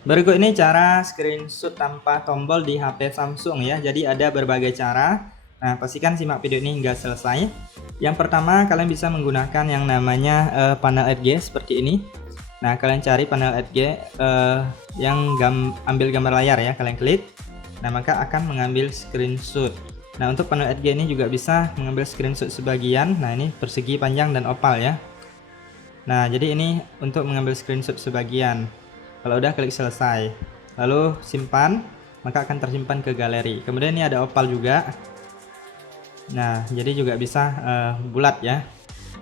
Berikut ini cara screenshot tanpa tombol di HP Samsung ya. Jadi ada berbagai cara. Nah, pastikan simak video ini hingga selesai. Yang pertama, kalian bisa menggunakan yang namanya panel edge seperti ini. Nah, kalian cari panel edge yang ambil gambar layar ya, kalian klik. Nah, maka akan mengambil screenshot. Nah, untuk panel edge ini juga bisa mengambil screenshot sebagian. Nah, ini persegi, panjang, dan oval ya. Nah, jadi ini untuk mengambil screenshot sebagian. Kalau udah klik selesai, lalu simpan, maka akan tersimpan ke galeri. Kemudian ini ada oval juga. Nah, jadi juga bisa bulat ya.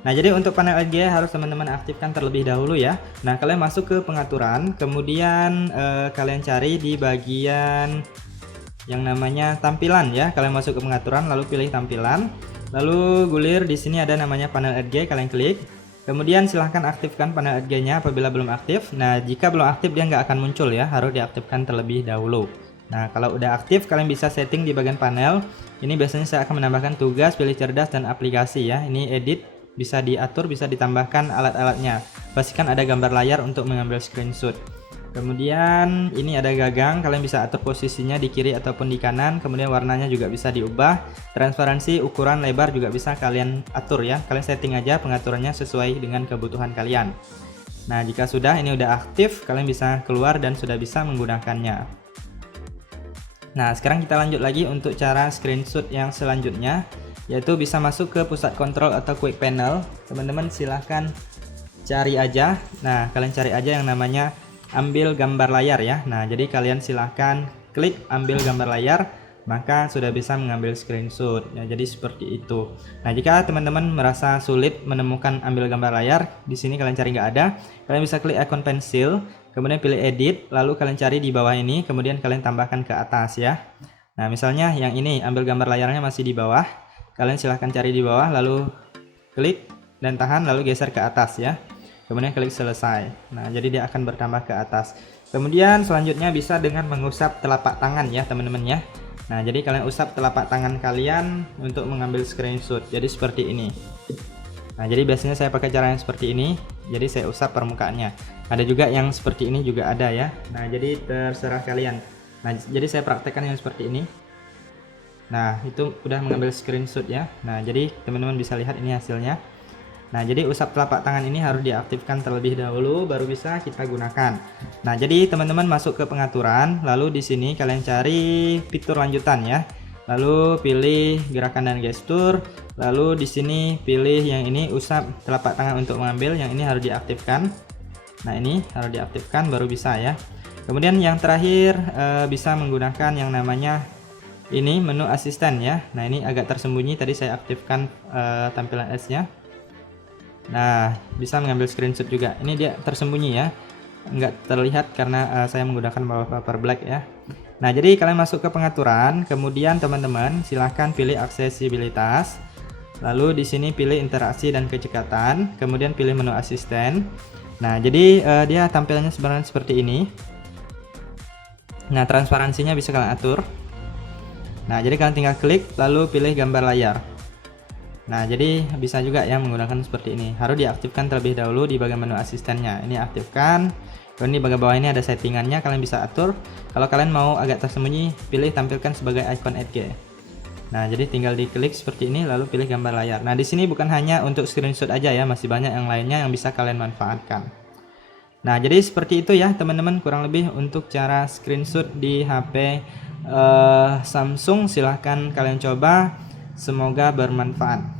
Nah, jadi untuk panel LG harus teman-teman aktifkan terlebih dahulu ya. Nah, kalian masuk ke pengaturan, kemudian kalian cari di bagian yang namanya tampilan ya. Kalian masuk ke pengaturan, lalu pilih tampilan, lalu gulir di sini ada namanya panel LG, kalian klik. Kemudian silahkan aktifkan panel edge-nya apabila belum aktif. Nah, jika belum aktif dia nggak akan muncul ya, harus diaktifkan terlebih dahulu. Nah, kalau udah aktif kalian bisa setting di bagian panel. Ini biasanya saya akan menambahkan tugas, pilih cerdas, dan aplikasi ya. Ini edit, bisa diatur, bisa ditambahkan alat-alatnya. Pastikan ada gambar layar untuk mengambil screenshot. Kemudian ini ada gagang, kalian bisa atur posisinya di kiri ataupun di kanan. Kemudian warnanya juga bisa diubah. Transparansi, ukuran, lebar juga bisa kalian atur ya. Kalian setting aja pengaturannya sesuai dengan kebutuhan kalian. Nah, jika sudah ini udah aktif, kalian bisa keluar dan sudah bisa menggunakannya. Nah, sekarang kita lanjut lagi untuk cara screenshot yang selanjutnya, yaitu bisa masuk ke pusat kontrol atau quick panel. Teman-teman silahkan cari aja. Nah, kalian cari aja yang namanya ambil gambar layar ya. Nah, jadi kalian silahkan klik ambil gambar layar, maka sudah bisa mengambil screenshot ya. Jadi seperti itu. Nah, jika teman-teman merasa sulit menemukan ambil gambar layar, di sini kalian cari nggak ada, kalian bisa klik icon pensil, kemudian pilih edit, lalu kalian cari di bawah ini, kemudian kalian tambahkan ke atas ya. Nah, misalnya yang ini ambil gambar layarnya masih di bawah, kalian silahkan cari di bawah, lalu klik dan tahan, lalu geser ke atas ya. Kemudian klik selesai. Nah, jadi dia akan bertambah ke atas. Kemudian selanjutnya bisa dengan mengusap telapak tangan ya teman-teman ya. Nah, jadi kalian usap telapak tangan kalian untuk mengambil screenshot. Jadi seperti ini. Nah, jadi biasanya saya pakai cara yang seperti ini. Jadi saya usap permukaannya. Ada juga yang seperti ini juga ada ya. Nah, jadi terserah kalian. Nah, jadi saya praktekkan yang seperti ini. Nah, itu udah mengambil screenshot ya. Nah, jadi teman-teman bisa lihat ini hasilnya. Nah, jadi usap telapak tangan ini harus diaktifkan terlebih dahulu baru bisa kita gunakan. Nah, jadi teman-teman masuk ke pengaturan, lalu di sini kalian cari fitur lanjutan ya. Lalu pilih gerakan dan gestur, lalu di sini pilih yang ini usap telapak tangan untuk mengambil, yang ini harus diaktifkan. Nah, ini harus diaktifkan baru bisa ya. Kemudian yang terakhir bisa menggunakan yang namanya ini menu asisten ya. Nah, ini agak tersembunyi, tadi saya aktifkan tampilan S-nya. Nah, bisa mengambil screenshot juga. Ini dia tersembunyi ya, nggak terlihat karena saya menggunakan wallpaper black ya. Nah, jadi kalian masuk ke pengaturan, kemudian teman-teman silahkan pilih aksesibilitas, lalu di sini pilih interaksi dan kecekatan, kemudian pilih menu asisten. Nah, jadi dia tampilannya sebenarnya seperti ini. Nah, transparansinya bisa kalian atur. Nah, jadi kalian tinggal klik lalu pilih gambar layar. Nah, jadi bisa juga ya menggunakan seperti ini. Harus diaktifkan terlebih dahulu di bagian menu asistennya. Ini aktifkan. Kemudian di bagian bawah ini ada settingannya, kalian bisa atur. Kalau kalian mau agak tersembunyi, pilih tampilkan sebagai icon edge. Nah, jadi tinggal diklik seperti ini lalu pilih gambar layar. Nah, di sini bukan hanya untuk screenshot aja ya, masih banyak yang lainnya yang bisa kalian manfaatkan. Nah, jadi seperti itu ya teman-teman, kurang lebih untuk cara screenshot di HP Samsung. Silahkan kalian coba, semoga bermanfaat.